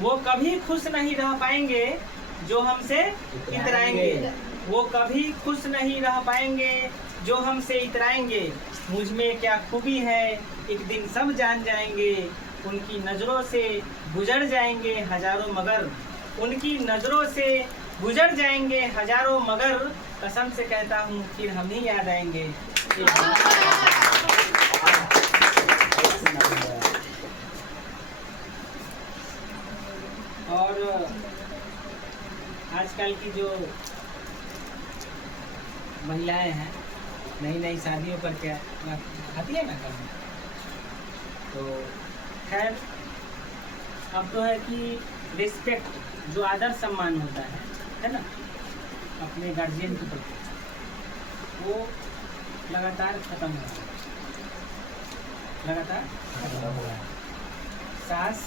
वो कभी खुश नहीं रह पाएंगे जो हमसे इतराएंगे। वो कभी खुश नहीं रह पाएंगे जो हमसे इतराएंगे। मुझ में क्या खूबी है एक दिन सब जान जाएंगे। उनकी नज़रों से गुजर जाएंगे हजारों मगर। उनकी नज़रों से गुजर जाएंगे हजारों मगर। कसम से कहता हूँ फिर हम ही याद आएंगे। और आजकल की जो महिलाएं हैं नई नई शादियों पर क्या आती है ना करना, तो खैर अब तो है कि रिस्पेक्ट जो आदर सम्मान होता है ना अपने गार्जियन के प्रति, वो लगातार खत्म हो रहा है, लगातार खत्म हो रहा है। सास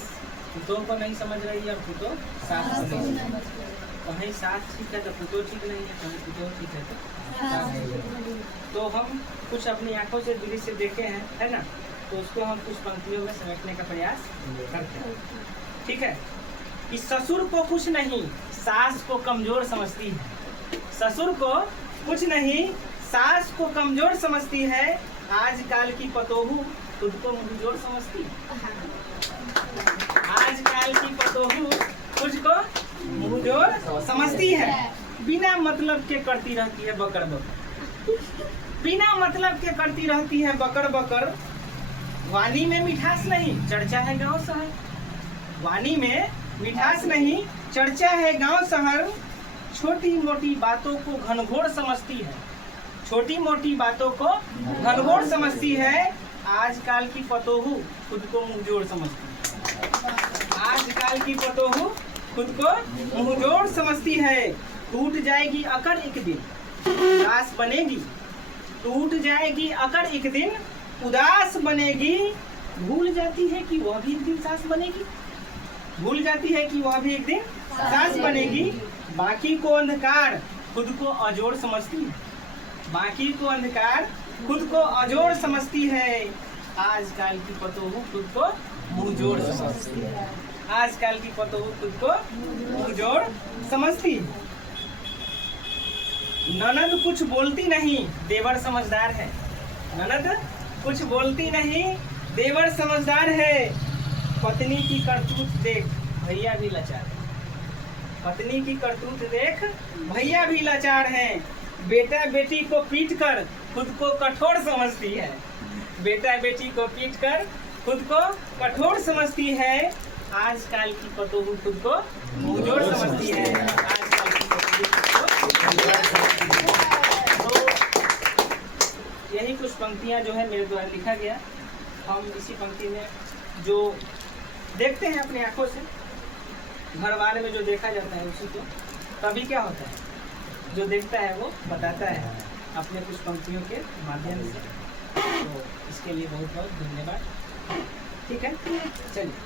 पुतों को नहीं समझ रही है और पुतों सास को नहीं समझ रही है। कहीं सास ठीक है तो पुतों ठीक नहीं है, कहीं पुतों ठीक है तो सास ठीक है। तो हम कुछ अपनी आंखों से दृश्य देखे हैं, है ना, तो उसको हम कुछ पंक्तियों में समेटने का प्रयास करते हैं। ठीक है कि ससुर को कुछ नहीं सास को कमजोर समझती है। ससुर को कुछ नहीं सास को कमजोर समझती है। आजकल की पतोहू खुद को मुंहजोर समझती है। आजकल की पतोहू खुद को मुंहजोर समझती है। बिना मतलब के करती रहती है बकर बकर। बिना मतलब के करती रहती है बकर बकर। वाणी में मिठास नहीं चर्चा है गांव शहर। वाणी में मिठास नहीं चर्चा है गांव शहर। छोटी मोटी बातों को घनघोर समझती है। छोटी मोटी बातों को घनघोर समझती है। आजकल की पतोहू खुद को मुंहजोर समझती है। आजकल की पतोहू खुद को मुंहजोर समझती है। टूट जाएगी अकड़ एक दिन उदास बनेगी। टूट जाएगी अकड़ एक दिन उदास बनेगी। भूल जाती है कि वह भी एक दिन सास बनेगी। भूल जाती है कि वह भी एक दिन सास बनेगी। बाकी को अंधकार खुद को अजोड़ समझती है। बाकी को अंधकार खुद को अजोड़ समझती है। आजकल की पतोहू खुद को मुंहजोड़ समझती है। आजकल की पतोहू खुद को मुंहजोड़ समझती है। ननद कुछ बोलती नहीं देवर समझदार है। ननद कुछ बोलती नहीं देवर समझदार है। पत्नी की करतूत देख भैया भी लाचार है। पत्नी की करतूत देख भैया भी लाचार हैं। बेटा बेटी को पीट कर खुद को कठोर समझती है। बेटा बेटी को पीट कर खुद को कठोर समझती है। आजकल की पतोहू खुद को मुंहजोड़ समझती है। आजकल की पतोहू तो यही कुछ पंक्तियां जो है मेरे द्वारा लिखा गया। हम इसी पंक्ति में जो देखते हैं अपनी आंखों से घर वाले में जो देखा जाता है उसी को तभी क्या होता है जो देखता है वो बताता है अपने कुछ पंक्तियों के माध्यम से। तो इसके लिए बहुत बहुत धन्यवाद। ठीक है चलिए।